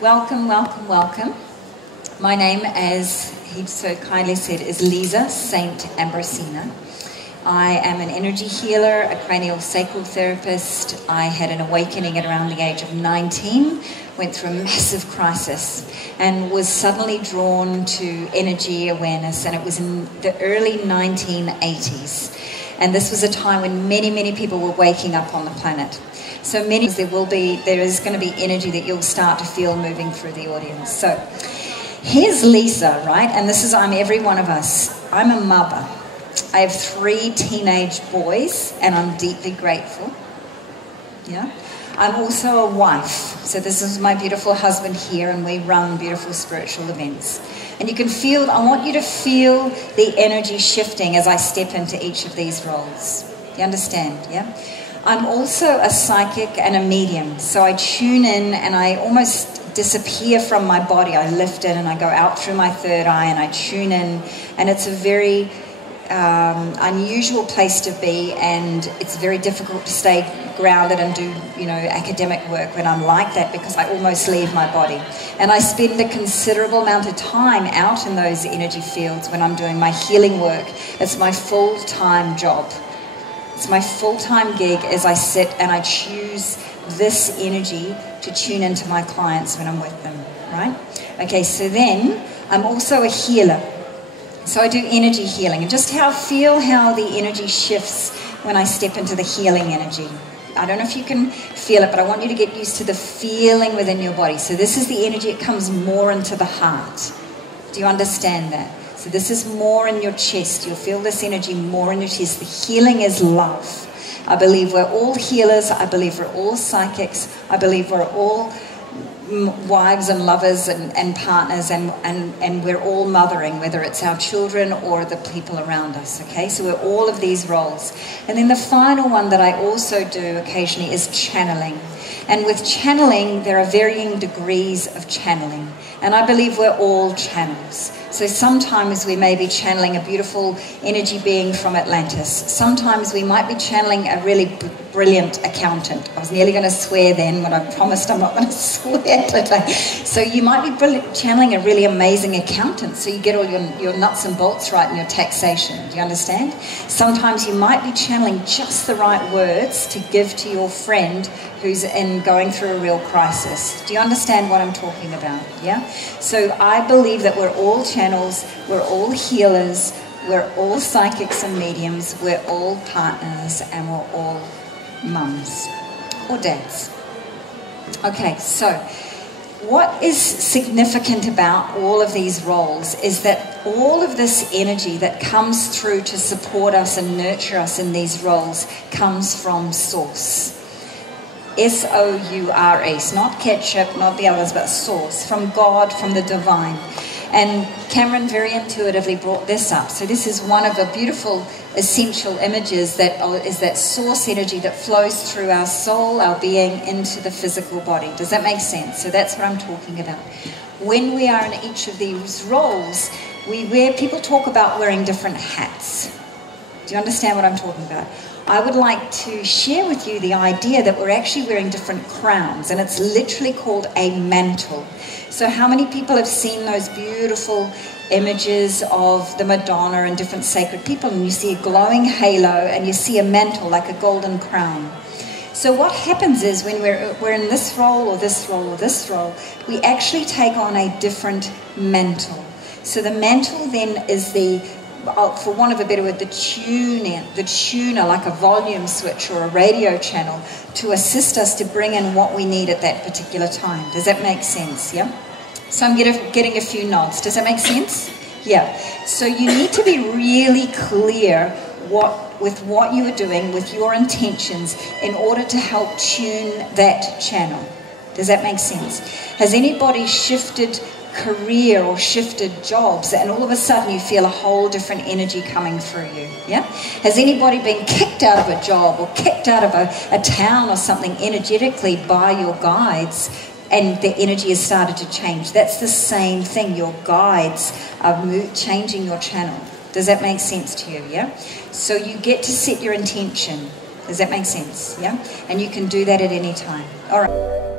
Welcome, welcome, welcome. My name, as he so kindly said, is Lyza Saint Ambrosena. I am an energy healer, a cranial sacral therapist. I had an awakening at around the age of 19, went through a massive crisis and was suddenly drawn to energy awareness, and it was in the early 1980s. And this was a time when many, many people were waking up on the planet. So there is going to be energy that you'll start to feel moving through the audience. So here's Lyza, right? And I'm every one of us. I'm a mother. I have 3 teenage boys, and I'm deeply grateful. Yeah. I'm also a wife. So this is my beautiful husband here, and we run beautiful spiritual events. And you can feel, I want you to feel the energy shifting as I step into each of these roles. Do you understand? Yeah. I'm also a psychic and a medium. So I tune in and I almost disappear from my body. I lift in and I go out through my third eye and I tune in. And it's a very unusual place to be, and it's very difficult to stay grounded and do, academic work when I'm like that, because I almost leave my body. And I spend a considerable amount of time out in those energy fields when I'm doing my healing work. It's my full-time job. It's my full-time gig as I sit and I choose this energy to tune into my clients when I'm with them, right? Okay, so then I'm also a healer. So I do energy healing, and just feel how the energy shifts when I step into the healing energy. I don't know if you can feel it, but I want you to get used to the feeling within your body. So this is the energy, it comes more into the heart. Do you understand that? So this is more in your chest. You'll feel this energy more in your chest. The healing is love. I believe we're all healers. I believe we're all psychics. I believe we're all wives and lovers and partners, and we're all mothering, whether it's our children or the people around us, okay? So we're all of these roles. And then the final one that I also do occasionally is channeling. And with channeling, there are varying degrees of channeling. And I believe we're all channels. So sometimes we may be channeling a beautiful energy being from Atlantis. Sometimes we might be channeling a really brilliant accountant. I was nearly going to swear then, but I promised I'm not going to swear today. So you might be channeling a really amazing accountant, so you get all your nuts and bolts right in your taxation. Do you understand? Sometimes you might be channeling just the right words to give to your friend who's going through a real crisis. Do you understand what I'm talking about? Yeah? So I believe that we're all channels, we're all healers, we're all psychics and mediums, we're all partners, and we're all mums or dads. Okay, so what is significant about all of these roles is that all of this energy that comes through to support us and nurture us in these roles comes from Source. S-O-U-R-S, not ketchup, not the others, but Source, from God, from the divine. And Cameron very intuitively brought this up. So this is one of the beautiful essential images that is that source energy that flows through our soul, our being, into the physical body. Does that make sense? So that's what I'm talking about. When we are in each of these roles, people talk about wearing different hats. Do you understand what I'm talking about? I would like to share with you the idea that we're actually wearing different crowns, and it's literally called a mantle. So how many people have seen those beautiful images of the Madonna and different sacred people, and you see a glowing halo and you see a mantle like a golden crown? So what happens is when we're in this role or this role or this role, we actually take on a different mantle. So the mantle then is for want of a better word, the tuner, like a volume switch or a radio channel, to assist us to bring in what we need at that particular time. Does that make sense? Yeah? So I'm getting a few nods. Does that make sense? Yeah. So you need to be really clear with what you are doing, with your intentions, in order to help tune that channel. Does that make sense? Has anybody shifted career or shifted jobs and all of a sudden you feel a whole different energy coming through you? Yeah? Has anybody been kicked out of a job or kicked out of a town or something energetically by your guides, and the energy has started to change? That's the same thing. Your guides are changing your channel. Does that make sense to you? Yeah? So you get to set your intention. Does that make sense? Yeah? And you can do that at any time. All right.